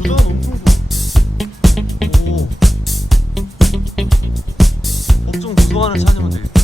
너무 큰 거. 오. 고소하는 차 아니면 되겠다.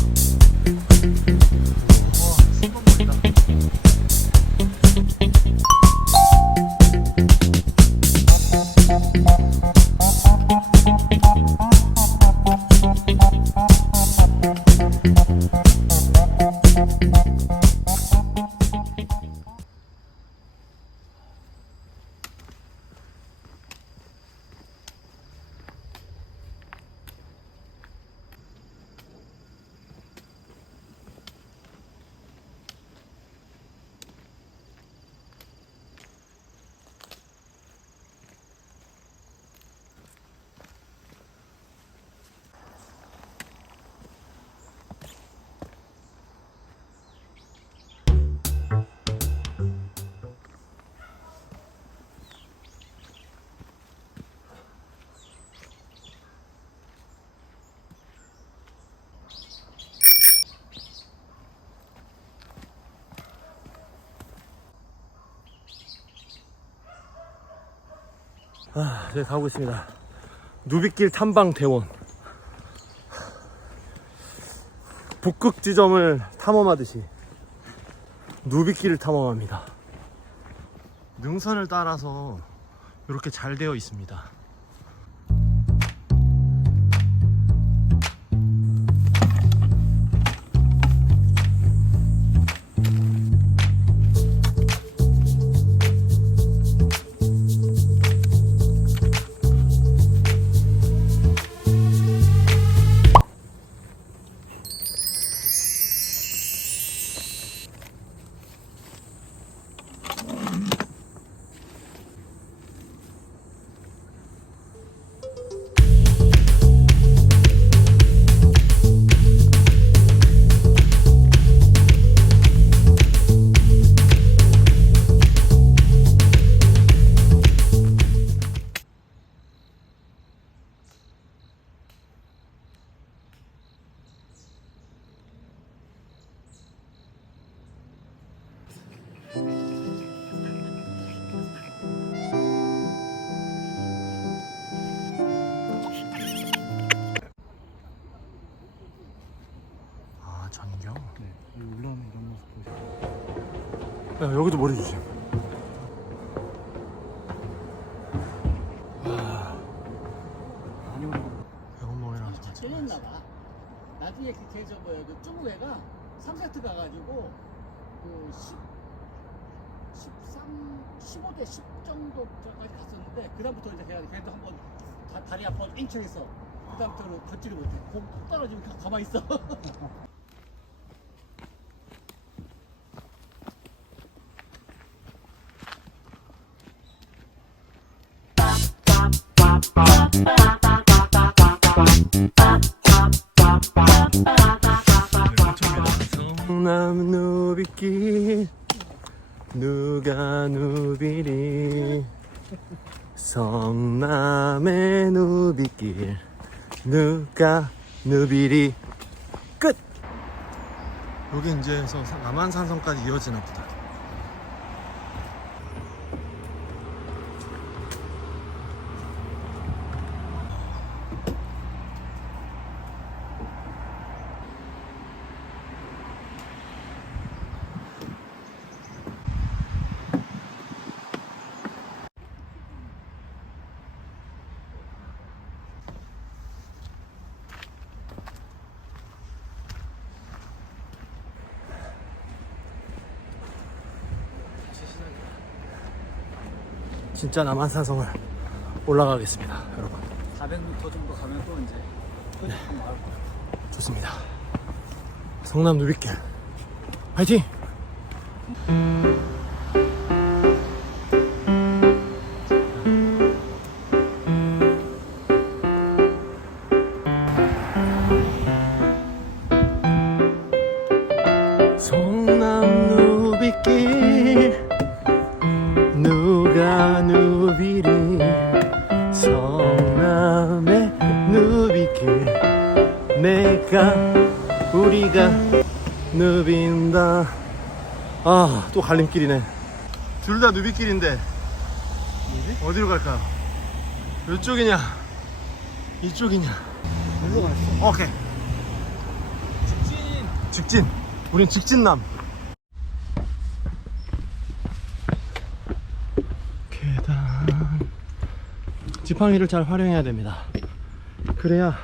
아, 네, 가고 있습니다. 누비길 탐방 대원. 북극 지점을 탐험하듯이 누비길을 탐험합니다. 능선을 따라서 이렇게 잘 되어 있습니다. 야, 여기도 머리 주심. 많이 오르고 병원멍이라서 같이. 찔렸나 봐. 나중에 그 계저 뭐야 그 중국 애가 3세트 가가지고 그 10, 13, 15대 10 정도까지 갔었는데 그 다음부터 이제 걔가 걔도 한번 다, 다리 한번 앵청했어. 그 다음부터는 걷지를 못해. 공 떨어지면 가, 가만히 있어. 성남 누비길 누가 누비리. 성남의 누비길 누가 누비리. 끝. 여기 이제 서 남한산성까지 이어지나 보다 진짜 남한산성을 올라가겠습니다 여러분 400m 정도 가면 또 이제 마을. 좋습니다. 성남 누비길 화이팅! 성 내가 우리가 누빈다 아 또 갈림길이네 둘 다 누비길인데 어디로 갈까요? 이쪽이냐? 이쪽이냐? 일로 갔어. 오케이. 직진. 직진. 우린 직진남. 계단. 지팡이를 잘 활용해야 됩니다. 그래야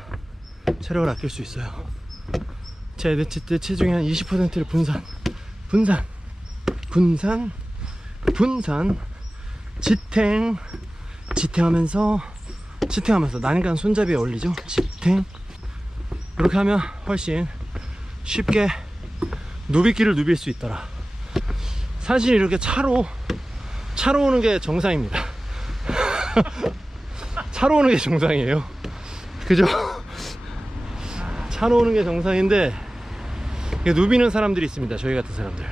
체력을 아낄 수 있어요. 제내 체중의 한 20%를 분산, 분산, 분산, 분산, 지탱, 지탱하면서 지탱하면서 난간 손잡이에 올리죠. 지탱. 이렇게 하면 훨씬 쉽게 누비끼를 누빌 수 있더라. 사실 이렇게 차로 차로 오는 게 정상입니다. 차로 오는 게 정상이에요. 그죠? 차로 오는 게 정상인데 누비는 사람들이 있습니다. 저희 같은 사람들.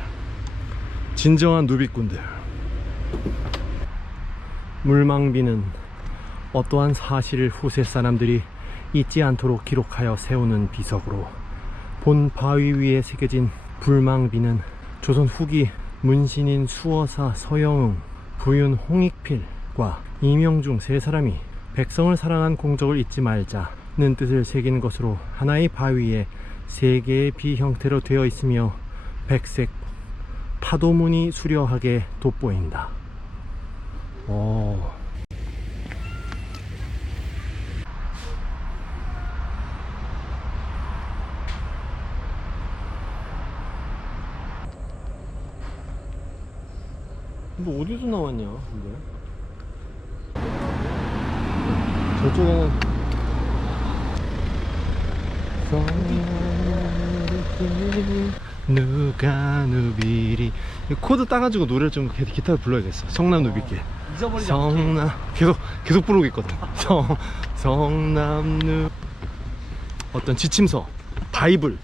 진정한 누비꾼들. 물망비는 어떠한 사실을 후세 사람들이 잊지 않도록 기록하여 세우는 비석으로 본 바위 위에 새겨진 불망비는 조선 후기 문신인 수어사 서영응, 부윤 홍익필과 이명중 세 사람이 백성을 사랑한 공적을 잊지 말자 는 뜻을 새긴 것으로 하나의 바위에 세 개의 비 형태로 되어 있으며 백색 파도문이 수려하게 돋보인다. 오. 너 어디서 나왔냐, 근데? 저쪽에는 누가 누비리. 이 코드 따가지고 노래를 좀 기- 기타를 불러야겠어. 성남 누비길 잊어버리지. 성남 계속 계속 부르고 있거든. 성 성남 누. 어떤 지침서. 바이블.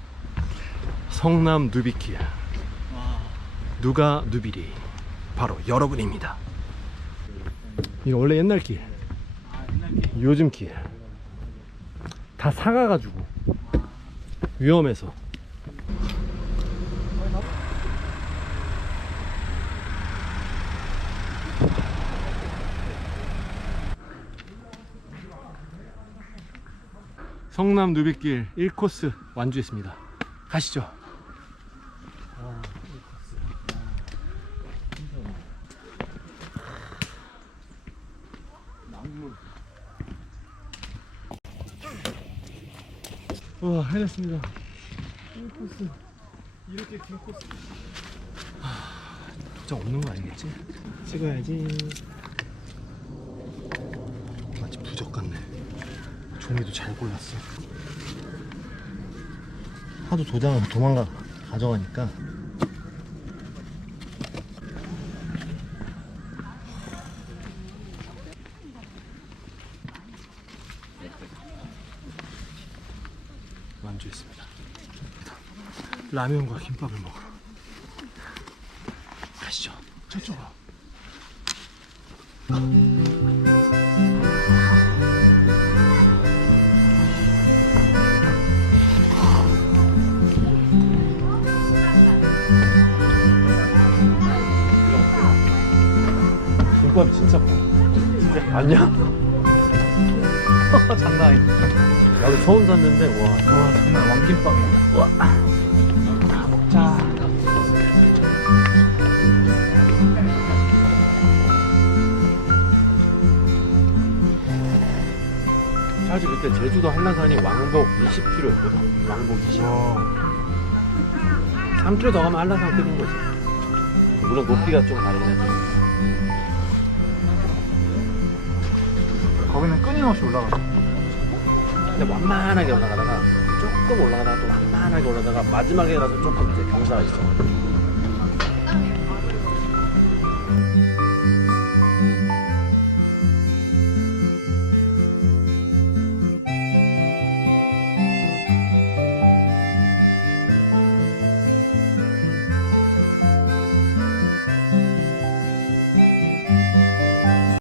성남 누비길 와. 누가 누비리. 바로 여러분입니다. 이거 원래 옛날 길. 아. 요즘 길. 다 사가가지고 위험해서. 성남 누비길 1코스 완주했습니다. 가시죠 와 해냈습니다. 1코스 이렇게 긴 코스 하, 독자 없는 거 아니겠지? 찍어야지. 마치 부적 같네. 종이도 잘 골랐어. 하도 도장을 도망가 가져가니까 완주했습니다. 라면과 김밥을 먹으러 가시죠. 저쪽으로. 김밥이 진짜 커. 진짜 아니야? 장난 아니 나도 처음 샀는데 와 와, 정말 왕김밥이야. 와. 먹자. 사실 그때 제주도 한라산이 왕복 20km였거든. 왕복 20. 3km 더 가면 한라산 끝인 거지. 물론 높이가 좀 다르긴 하지. 거기는 끊임없이 올라가. 근데 완만하게 올라가다가 조금 올라가다가 또 완만하게 올라가다가 마지막에 가서 조금 이제 경사가 있어.